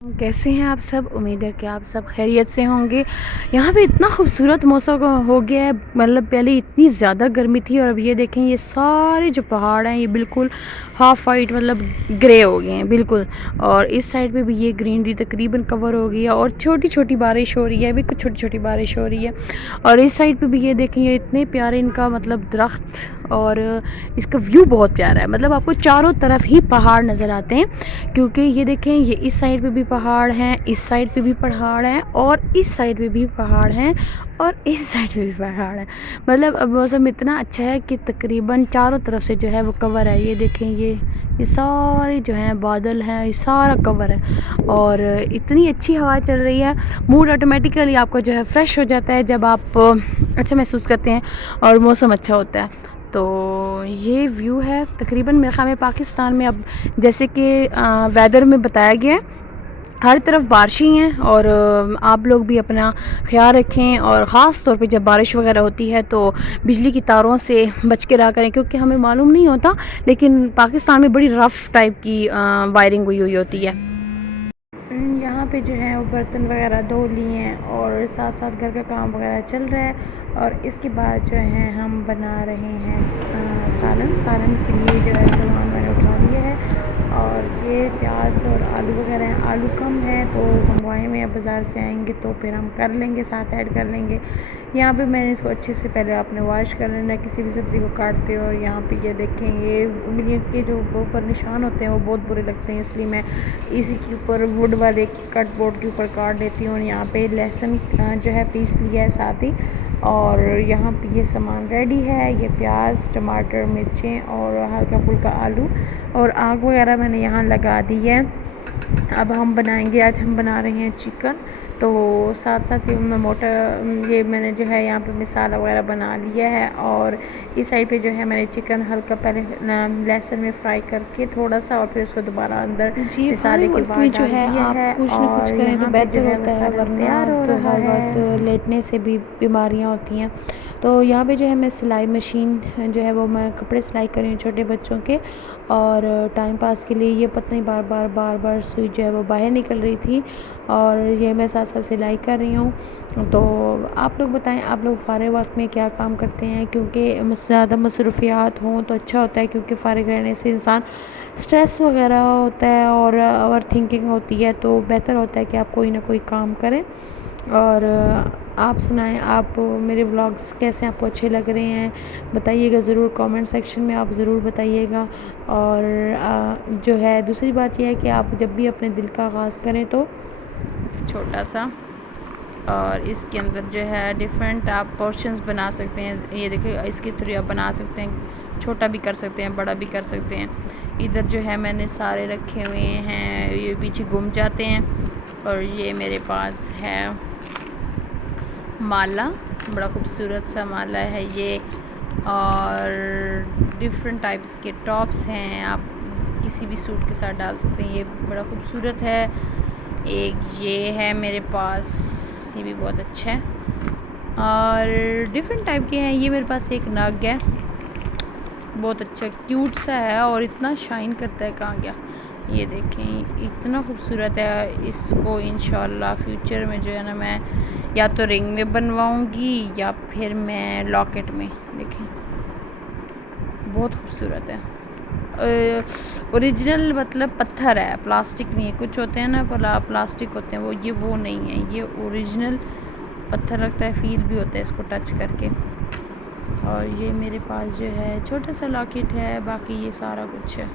कैसे हैं आप सब। उम्मीद है कि आप सब खैरियत से होंगे। यहाँ पे इतना खूबसूरत मौसम हो गया है। मतलब पहले इतनी ज़्यादा गर्मी थी और अब ये देखें, ये सारे जो पहाड़ हैं ये बिल्कुल हाफ वाइट मतलब ग्रे हो गए हैं बिल्कुल। और इस साइड पे भी ये ग्रीनरी तकरीबन कवर हो गई है और छोटी छोटी बारिश हो रही है, अभी कुछ छोटी छोटी बारिश हो रही है। और इस साइड पे भी ये देखें, ये इतने प्यारे इनका मतलब दरख्त और इसका व्यू बहुत प्यारा है। मतलब आपको चारों तरफ ही पहाड़ नज़र आते हैं, क्योंकि ये देखें, ये इस साइड पे भी पहाड़ हैं, इस साइड पे भी पहाड़ हैं और इस साइड पे भी पहाड़ हैं और इस साइड पे भी पहाड़ हैं। मतलब अब मौसम इतना अच्छा है कि तकरीबन चारों तरफ से जो है वो कवर है। ये देखें, ये सारे जो हैं बादल हैं, ये सारा कवर है और इतनी अच्छी हवा चल रही है। मूड ऑटोमेटिकली आपका जो है फ्रेश हो जाता है जब आप अच्छा महसूस करते हैं और मौसम अच्छा होता है। तो ये व्यू है तकरीबन मेरे ख़्याल में पाकिस्तान में। अब जैसे कि वेदर में बताया गया है, हर तरफ बारिश ही हैं और आप लोग भी अपना ख्याल रखें और ख़ास तौर पे जब बारिश वगैरह होती है तो बिजली की तारों से बच के रहा करें, क्योंकि हमें मालूम नहीं होता, लेकिन पाकिस्तान में बड़ी रफ़ टाइप की वायरिंग हुई हुई होती है। यहाँ पे जो है वो बर्तन वगैरह धो लिए हैं और साथ साथ घर का काम वगैरह चल रहा है। और इसके बाद जो है हम बना रहे हैं सालन के लिए जो है सामान मैंने उठा लिया है। और ये प्याज और आलू वगैरह हैं। आलू कम है तो मंगवाए हुए हैं, बाज़ार से आएंगे तो फिर हम कर लेंगे, साथ ऐड कर लेंगे। यहाँ पे मैंने इसको अच्छे से पहले आपने वॉश कर लेना किसी भी सब्ज़ी को काटते हो। और यहाँ पे ये देखें, ये उंगलियों के जो ऊपर निशान होते हैं वो बहुत बुरे लगते हैं, इसलिए मैं इसी के ऊपर वुड वाले कट बोर्ड के ऊपर काट देती हूँ। और यहाँ पे लहसुन जो है पीस लिया है साथ ही। और यहाँ पे ये सामान रेडी है, ये प्याज, टमाटर, मिर्चें और हल्का फुल्का आलू और आग वगैरह मैंने यहाँ लगा दी है। अब हम बनाएंगे, आज हम बना रहे हैं चिकन। तो साथ साथ ये मैंने जो है यहाँ पे मसाला वगैरह बना लिया है। और इस साइड पे जो है मैंने चिकन हल्का पहले लहसुन में फ्राई करके थोड़ा सा और फिर उसको दोबारा अंदर जी, मसाले के बाद जो डाल है दिया आप है। कुछ ना कुछ और करें तो यहाँ पे जो बेहतर है होता है, मसाला वरना तैयार हो तो रहा हर है। वक्त लेटने से भी बीमारियां होती हैं। तो यहाँ पे जो है मैं सिलाई मशीन जो है वो मैं कपड़े सिलाई कर रही हूँ छोटे बच्चों के। और टाइम पास के लिए ये पता नहीं बार बार सुई जो है वो बाहर निकल रही थी और ये मैं साथ साथ सिलाई कर रही हूँ। तो आप लोग बताएं, आप लोग फ़ारिग वक्त में क्या काम करते हैं, क्योंकि ज़्यादा मसरूफियात हों तो अच्छा होता है, क्योंकि फ़ारिग रहने से इंसान स्ट्रेस वगैरह होता है और ओवर थिंकिंग होती है। तो बेहतर होता है कि आप कोई ना कोई काम करें। और आप सुनाएं, आप मेरे व्लॉग्स कैसे आपको अच्छे लग रहे हैं बताइएगा ज़रूर, कमेंट सेक्शन में आप ज़रूर बताइएगा। और जो है दूसरी बात यह है कि आप जब भी अपने दिल का आगाज़ करें तो छोटा सा, और इसके अंदर जो है डिफरेंट आप पोर्शंस बना सकते हैं। ये देखिए, इसके थ्रू आप बना सकते हैं, छोटा भी कर सकते हैं, बड़ा भी कर सकते हैं। इधर जो है मैंने सारे रखे हुए हैं, ये पीछे घूम जाते हैं। और ये मेरे पास है माला, बड़ा खूबसूरत सा माला है ये। और डिफरेंट टाइप्स के टॉप्स हैं, आप किसी भी सूट के साथ डाल सकते हैं, ये बड़ा खूबसूरत है। एक ये है मेरे पास, ये भी बहुत अच्छा है। और डिफरेंट टाइप के हैं। ये मेरे पास एक नग है, बहुत अच्छा क्यूट सा है और इतना शाइन करता है, कहाँ गया, ये देखें इतना खूबसूरत है। इसको इंशाल्लाह फ्यूचर में जो है ना मैं या तो रिंग में बनवाऊंगी या फिर मैं लॉकेट में। देखें बहुत खूबसूरत है। ओरिजिनल मतलब पत्थर है, प्लास्टिक नहीं है। कुछ होते हैं ना प्लास्टिक होते हैं, वो नहीं है, ये ओरिजिनल पत्थर लगता है, फील भी होता है इसको टच करके। और ये मेरे पास जो है छोटा सा लॉकेट है, बाकी ये सारा कुछ है।